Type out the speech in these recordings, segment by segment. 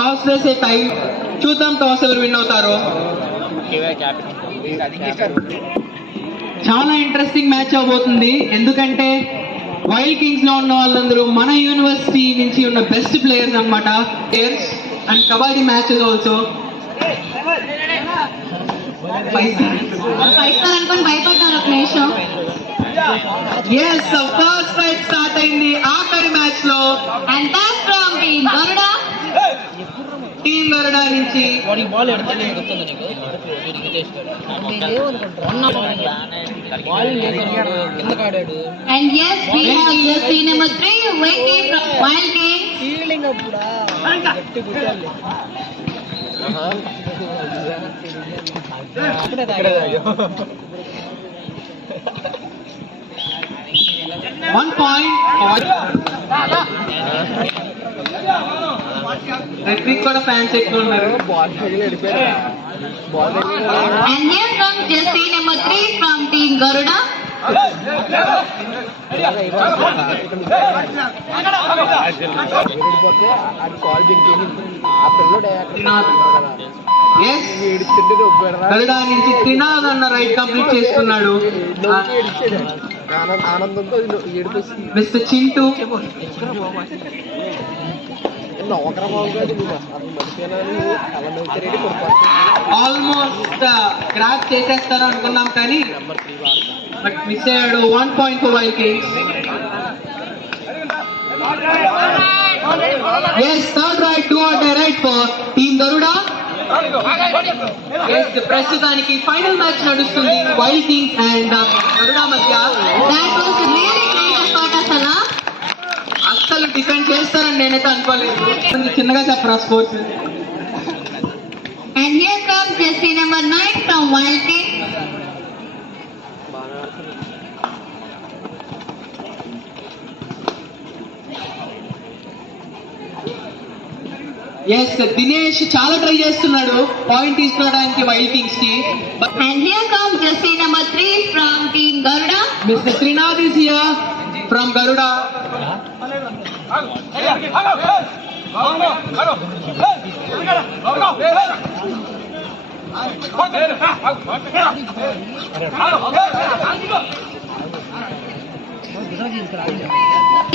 టాస్ వేసే టైం. చూద్దాం టాస్ ఎవరు విన్ అవుతారో. చాలా ఇంట్రెస్టింగ్ మ్యాచ్ అవబోతుంది. ఎందుకంటే వైల్డ్ కింగ్స్ లో ఉన్న వాళ్ళందరూ మన యూనివర్సిటీ నుంచి ఉన్న బెస్ట్ ప్లేయర్స్ అన్నమాట. Players and kabaddi matches also. అనుకుని భయపడ్డారు ఒక నిమిషం. Yes, the first fight start అయింది ఆఖరి మ్యాచ్ లో. And that's from Team Garuda. Team Garuda నుంచి And yes, we have jersey number 3, Vicky from Wild Kings. One point. రెఫరీకి కూడా ఫ్యాన్స్ ఎక్కువ ఉన్నారు. And here comes jersey number 3 from Team Garuda. Yes, Garuda నుంచి త్రినాథ్ అన్న రైట్ కంప్లీట్ చేసుకున్నాడు. మిస్టర్ చింటూ ఆల్మోస్ట్ క్రాక్ చేసేస్తారు అనుకున్నాం కానీ బట్ మిస్ అయ్యాడు. 1 point for Wild Kings. Yes, third right, 2 out right for Team Garuda. Yes, ప్రస్తుతానికి ఫైనల్ మ్యాచ్ నడుస్తుంది వైల్డ్ కింగ్స్ అండ్ గరుడా మధ్య. That was really great effort అసలు. అస్సలు డిఫెండ్ చేస్తారని నేనైతే అనుకోలేదు. చిన్నగా చెప్పరా scores. And here comes jersey number 9 from Wild Kings. Yes, Dinesh చాలా ట్రై చేస్తున్నాడు పాయింట్ తీసుకోవడానికి వైల్డ్ కింగ్స్ కి. And here comes jersey number 3 from Team Garuda. Mister Trinath is here from Garuda.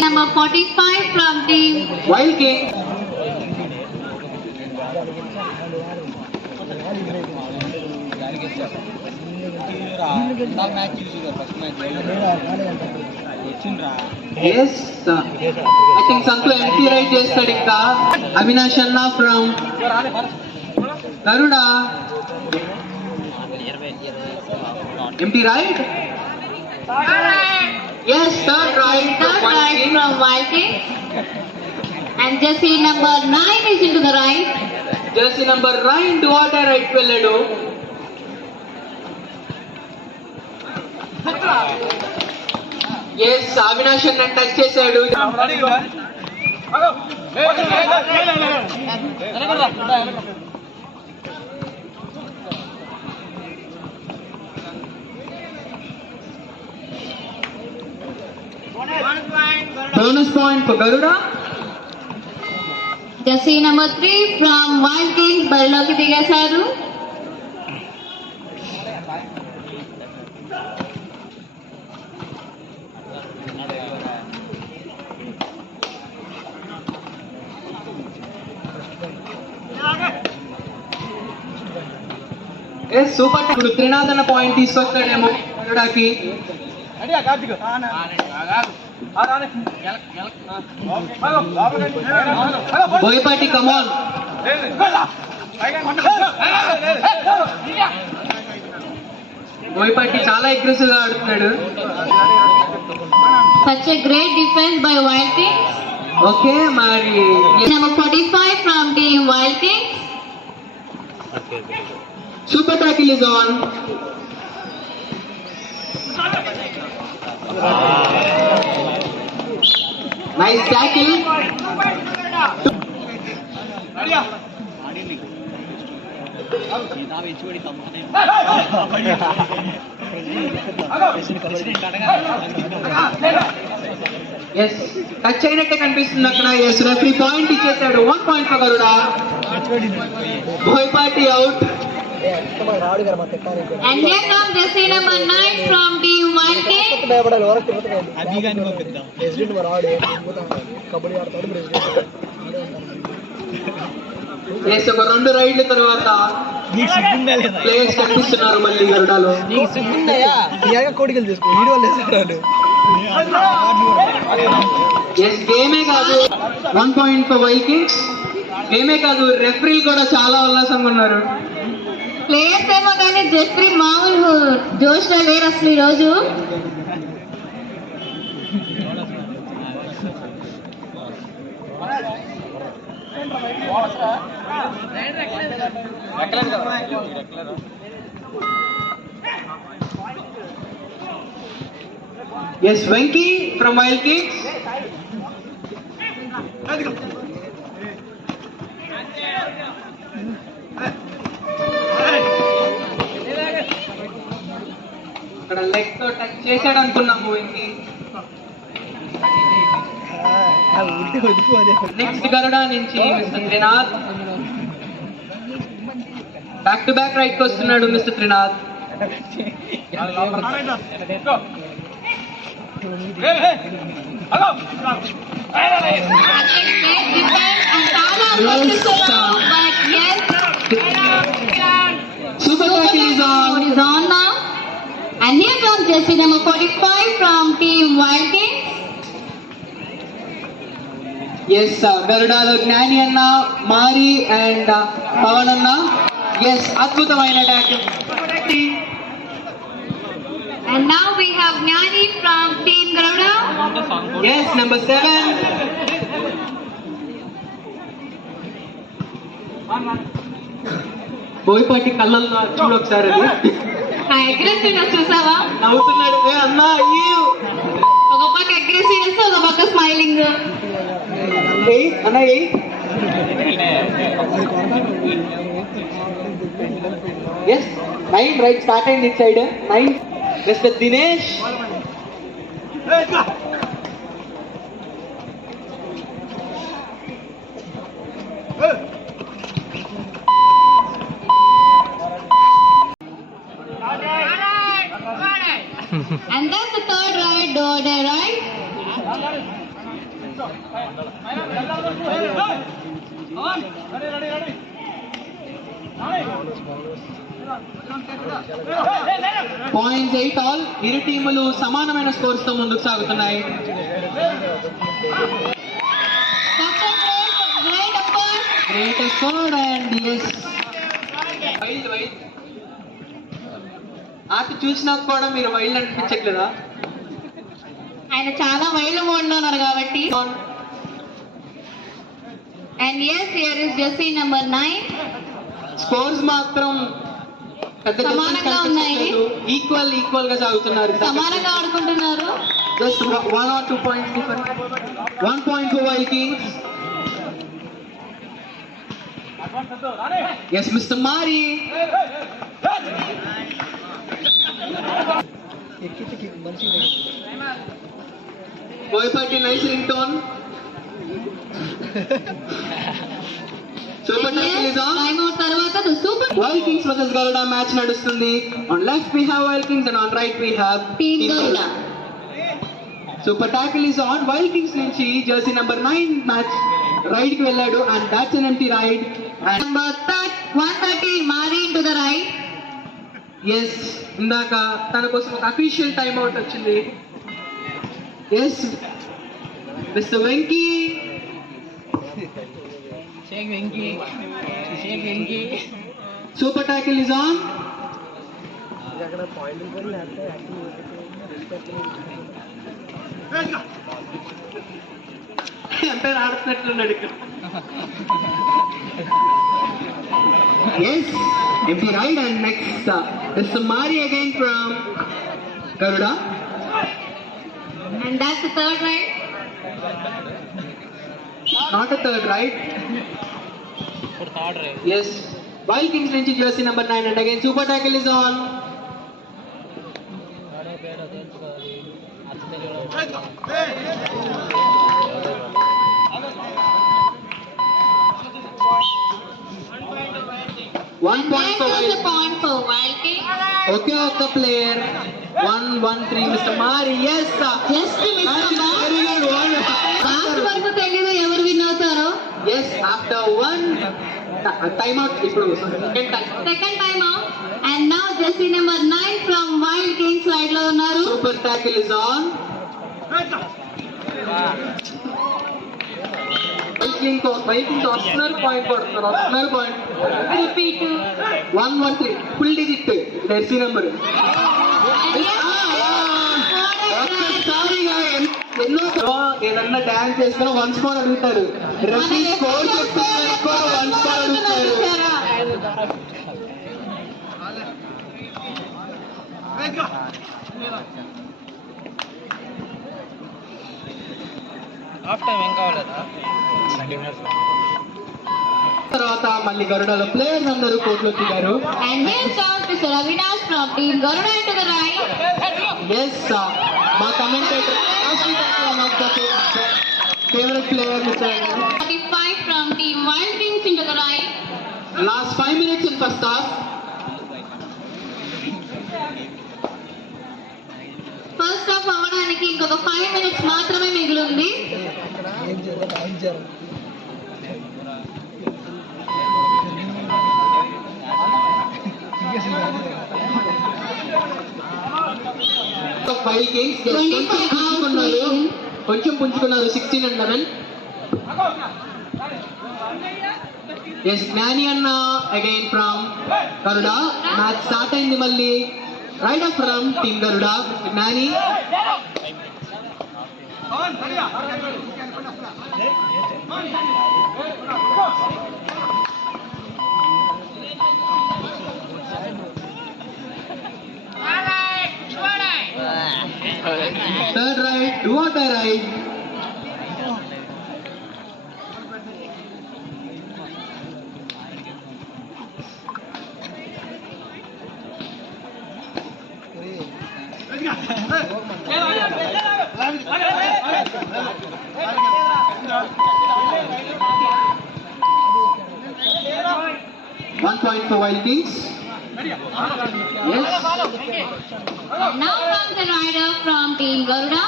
Number 45 from Team Wild Kings. Yes, I think Santhu empty right చేస్తాడు. ఇంకా అవినాష్ అన్న ఫ్రమ్ Garuda. Empty right. Yes, third right from Wild Kings. And jersey number 9 is into the right. Jersey number 9 డువాటా right వెళ్ళాడు. Yes, Avinash అన్న touch చేశాడు. Bonus point for Garuda. Jersey number 3 from Wild Kings బరిలోకి దిగేశారు. సూపర్. ఇప్పుడు త్రినాథ్ అన్న పాయింట్ తీసుకొస్తాడేమో గరుడాకి. బోయపాటి కమాన్. బోయపాటి చాలా అగ్రెసివ్ గా ఆడుతున్నాడు. Such a great defense by Wild Kings. Okay, మరి Number 45 from Team Wild Kings. Super tackle is on. Nice tackle. Yes touch అయినట్టే కనిపిస్తుంది అక్కడ. ఎస్ రెఫరీ పాయింట్ ఇచ్చేసాడు. 1 point for Garuda. Boyapati out. And here comes jersey number 9 from team YK. Yes ఒక 2 రైడ్ల తర్వాత ప్లేయర్స్ కనిపిస్తున్నారు మళ్ళీ గరుడాలో. ఎస్ గేమే కాదు 1 పాయింట్ ఫర్ వైల్డ్ కింగ్స్. గేమే కాదు రెఫరీలు కూడా చాలా ఉల్లాసంగా ఉన్నారు. ప్లేయర్స్ ఏమో కానీ జస్ప్రీత్ మామూలు జోష్ లో లేరు అసలు ఈ రోజు. Yes, Venki from Wild Kings. ఇక్కడ లెగ్ తో టచ్ చేశాడు అనుకున్నాము వెంకీ. నెక్స్ట్ గరుడ నుంచి మిస్టర్ Trinath. Back to back right కి వస్తున్నాడు మిస్టర్ Trinath. Super tackle is on now. And here comes jersey number 45 from team Wild Kings. Yes గరుడాలో జ్ఞాని అన్న, మారి అండ్ పవన్ అన్న. ఎస్ అద్భుతమైన tackle. And now we have Gnani from team Garuda. Yes, number 7. బోయపాటి కళ్ళల్లో చూడు ఒకసారి అది. అగ్రెసివ్ చూసావా, నవ్వుతున్నాడు. ఏ అన్నా అయ్యో, ఒక పక్క అగ్రెసివ్ చేస్తే ఒక పక్క స్మైలింగ్. అన్న ఎస్ 9 రైట్ స్టార్ట్ అయింది ఇట్ సైడ్. 9 మిస్టర్ Dinesh. And that's the third ride, order right. Points 8 all. ఇరు టీములు సమానమైన స్కోర్స్ తో ముందుకు సాగుతున్నాయి. Great effort and yes. Wild ఆట చూసినా కూడా మీరు వైల్డ్ అనిపించట్లేదా? ఆయన చాలా వైల్డ్ మోడ్ లో ఉన్నారు కాబట్టి. And yes, here is jersey number 9. స్కోర్స్ మాత్రం పెద్ద సమానంగా ఉన్నాయి. ఈక్వల్ గా సాగుతున్నారు. సమానంగా ఆడుకుంటున్నారు. Just 1 or 2 points different. 1 point for Wild Kings. Yes, Mr. Mari. Boypatti nice ringtone. Super tackle is on. Time out తర్వాత the super Wild Kings versus Garuda match nadustundi. On left we have Wild Kings and on right we have team Garuda. Super tackle is on. Wild Kings నుంచి jersey number 9 match right కి వెళ్ళాడు and that's an empty ride. And number 130 Mari into the right. Yes, ఇందాక తన కోసం ఒక official time out వచ్చింది. Yes, Mr. Venki. Super tackle is on. Umpire ఆడుతున్నట్లున్నాడు ఇక్కడ. Yes, empty ride and next Mr. Mari again from Garuda. And that's the third ride. Not a third ride. Yes, Wild Kings నుంచి jersey number 9 and again super tackle is on. 1 point That for was a Wild. point for Wild King. ఒకే ఒక్క ప్లేయర్ 1-1-3 మిస్టర్ మారి yes Just miss అమ్మా. Very good last వరకు తెలీదు ఎవరు విన్ అవుతారో. Yes after 1 time out ఇప్పుడు second time second time out. And now Jersey number 9 from wild king side లో ఉన్నారు. Super tackle is on Viking వస్తున్నారు పాయింట్ కొడుతున్నారు వస్తున్నారు point repeat. 1-1-3 full digit Jersey number ఒక్కసారిగా ఎన్నో ఏదన్నా డాన్స్ చేసుకుని 1 స్కోర్ అడుగుతారు రఫీ స్కోర్ చెప్తున్నారు 1 స్కోర్ అడుగుతారు హాఫ్ టైం ఏం కావాలేదా తర్వాత మళ్ళీ గరుడలో ప్లేయర్స్ అందరూ కోర్టులోకి దిగారు And here comes Mr. Avinash from team Garuda into the right. Yes మా commentator one of the favourite player mister 45 from team Wild Kings into the right. Last 5 minutes in first half first half అవ్వడానికి ఇంకొక 5 minutes మాత్రమే మిగిలింది. Five games 25 కొంచెం పుంజుకున్నారు 16 and 11 yes Gnani అన్న again from Garuda match start అయింది మళ్ళీ raid up from team Garuda Gnani third raid do or die raid One point for Wild Kings. Yes. Now comes the rider from team Garuda.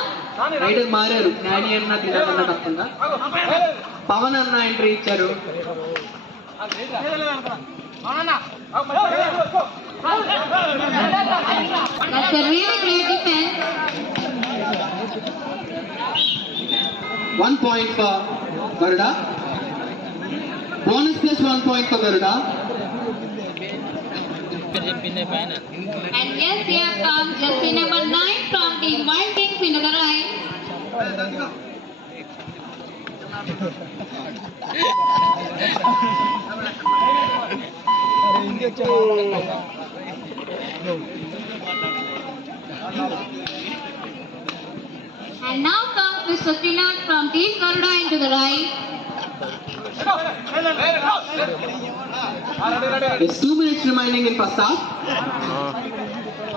Raider మారారు జ్ఞాని అన్న తినకన్నా తప్పకుండా పవన్ అన్న ఎంట్రీ ఇచ్చారు That's a really great defense. 1 point for Garuda. Bonus plus 1 point for Garuda. చెప్పిందే పైన And yes, here comes jersey number 9 from team Wild Kings into the right. And now comes Mr. Srinath from team Garuda into the right. There's 2 minutes remaining in first half.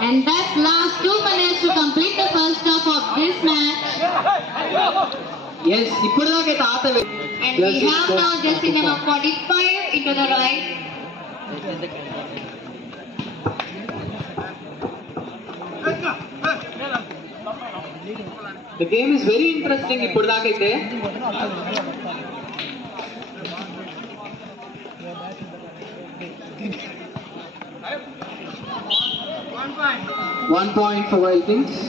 And that's last 2 minutes to complete the first half of this match. Yes, ఇప్పటిదాకా తాత And we have now jersey number 45 into the right. The game is very interesting ఇప్పటిదాకా అయితే One point for Wild Kings.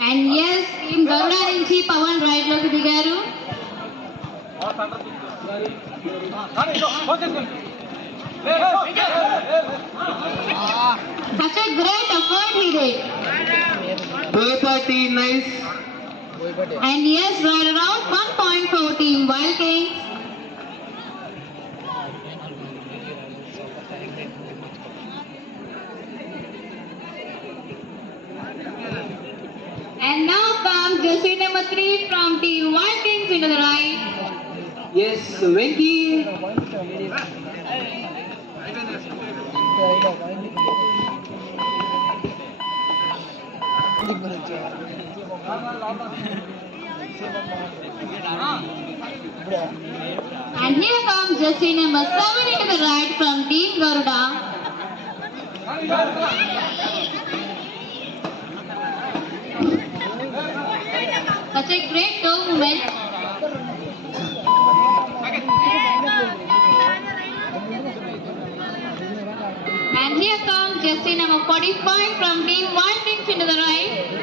And yes, team Garuda నుంచి పవన్ రైట్ లోకి దిగారు. Such a great effort he did. Play party, nice. And yes, right around 1 point for team Wild Kings. And now comes jersey number 3 from team Wild Kings into the right. Yes, Venki. And here comes jersey number 7 into the right from Team Garuda. Such a great toe movement. And here comes jersey number 45 from Team Wild Wings into the right.